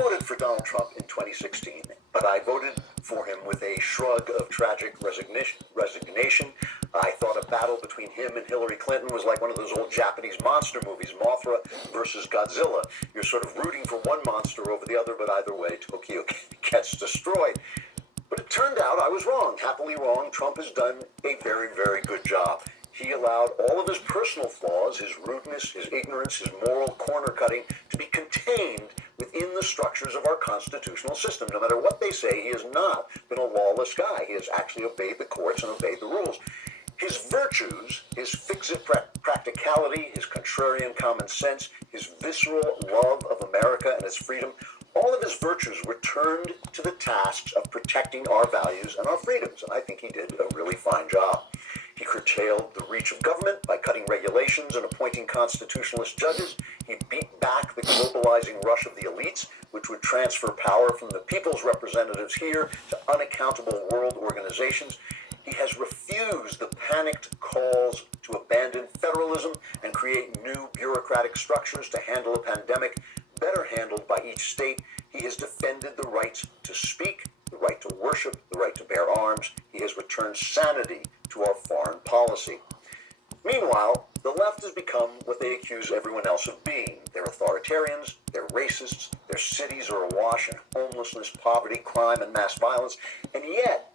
voted for Donald Trump in 2016, but I voted for him with a shrug of tragic resignation. I thought a battle between him and Hillary Clinton was like one of those old Japanese monster movies, Mothra versus Godzilla. You're sort of rooting for one monster over the other, but either way, Tokyo gets destroyed. But it turned out I was wrong, happily wrong. Trump has done a very, very good job. He allowed all of his personal flaws, his rudeness, his ignorance, his moral corner cutting to be contained within the structures of our constitutional system. No matter what they say, he has not been a lawless guy. He has actually obeyed the courts and obeyed the rules. His virtues, his fix-it practicality, his contrarian common sense, his visceral love of America and its freedom, all of his virtues were turned to the tasks of protecting our values and our freedoms, and I think he did a really fine job. He curtailed the reach of government by cutting regulations and appointing constitutionalist judges. He beat back the globalizing rush of the elites, which would transfer power from the people's representatives here to unaccountable world organizations. He has refused the panicked calls to abandon federalism and create new bureaucratic structures to handle a pandemic better handled by each state. He has defended the rights to speak, the right to worship, the right to bear arms. He has returned sanity to our foreign policy. Meanwhile, the left has become what they accuse everyone else of being. They're authoritarians, they're racists, their cities are awash in homelessness, poverty, crime, and mass violence, and yet,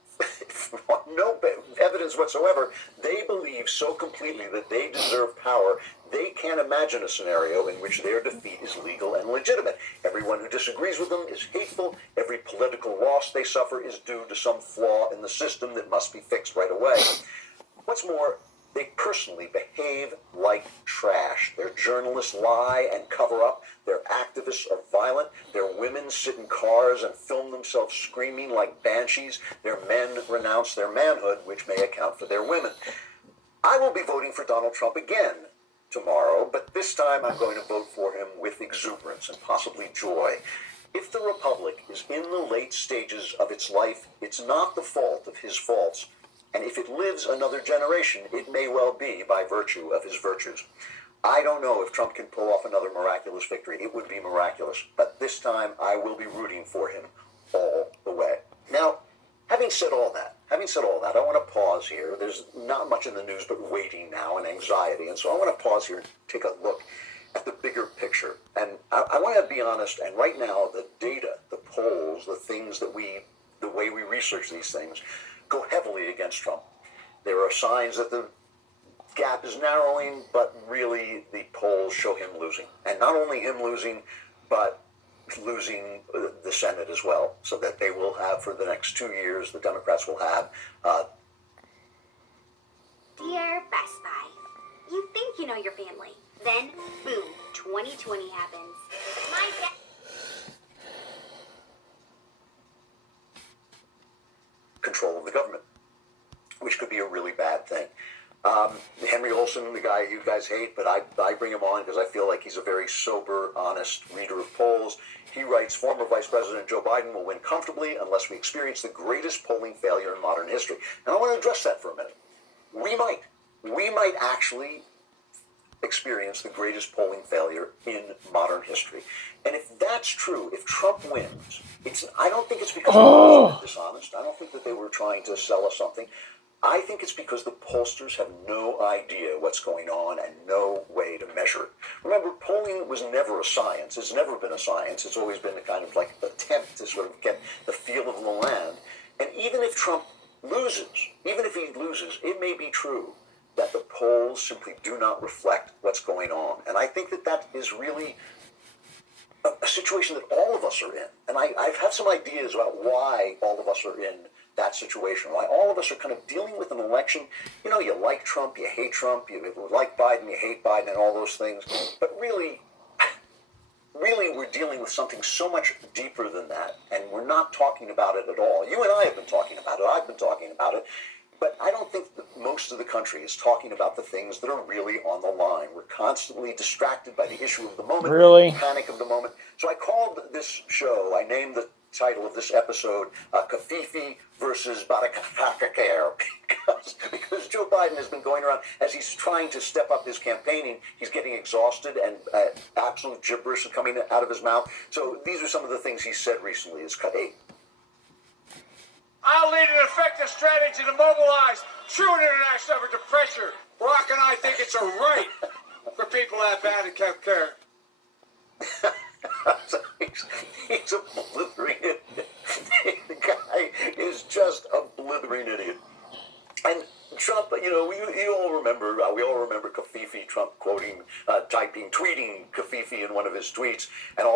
no evidence whatsoever, they believe so completely that they deserve power, they can't imagine a scenario in which their defeat is legal and legitimate. Everyone who disagrees with them is hateful. Every political loss they suffer is due to some flaw in the system that must be fixed right away. What's more, they personally behave like trash. Their journalists lie and cover up. Their activists are violent. Their women sit in cars and film themselves screaming like banshees. Their men renounce their manhood, which may account for their women. I will be voting for Donald Trump again tomorrow, but this time I'm going to vote for him with exuberance and possibly joy. If the Republic is in the late stages of its life, it's not the fault of his faults. And if it lives another generation, it may well be by virtue of his virtues. I don't know if Trump can pull off another miraculous victory. It would be miraculous. But this time, I will be rooting for him all the way. Now, having said all that, I want to pause here. There's not much in the news but waiting now and anxiety. And so I want to pause here and take a look at the bigger picture. And I want to be honest, and right now, the data, the polls, the things that the way we research these things, go heavily against Trump. There are signs that the gap is narrowing, but really the polls show him losing. And not only him losing, but losing the Senate as well, so that they will have, for the next 2 years, the Democrats will have... Dear Best Buy, you think you know your family. Then, boom, 2020 happens. My dad... control of the government, which could be a really bad thing. Henry Olsen, the guy you guys hate, but I bring him on because I feel like he's a very sober, honest reader of polls. He writes, former Vice President Joe Biden will win comfortably unless we experience the greatest polling failure in modern history. And I want to address that for a minute. We might actually experience the greatest polling failure in modern history. And if that's true, if Trump wins, I don't think it's because the polls are dishonest. I don't think that they were trying to sell us something. I think it's because the pollsters have no idea what's going on and no way to measure it. Remember, polling was never a science. It's never been a science. It's always been a kind of like attempt to sort of get the feel of the land. And even if Trump loses, it may be true that the polls simply do not reflect what's going on. And I think that is really a situation that all of us are in. And I have some ideas about why all of us are in that situation, why all of us are kind of dealing with an election. You know, you like Trump, you hate Trump, you like Biden, you hate Biden, and all those things. But really, we're dealing with something so much deeper than that, and we're not talking about it at all. You and I have been talking about it. I've been talking about it. But I don't think that most of the country is talking about the things that are really on the line. We're constantly distracted by the issue of the moment, the panic of the moment. So I called this show, I named the title of this episode, Kafifi versus Barakakakare, because Joe Biden has been going around, as he's trying to step up his campaigning, he's getting exhausted and absolute gibberish coming out of his mouth. So these are some of the things he said recently. I'll lead an effective strategy to mobilize true international effort to pressure. Barack and I think it's a right for people to have bad health care. He's a blithering idiot. The guy is just a blithering idiot. And Trump, you all remember, we all remember Kafifi, Trump tweeting Kafifi in one of his tweets, and all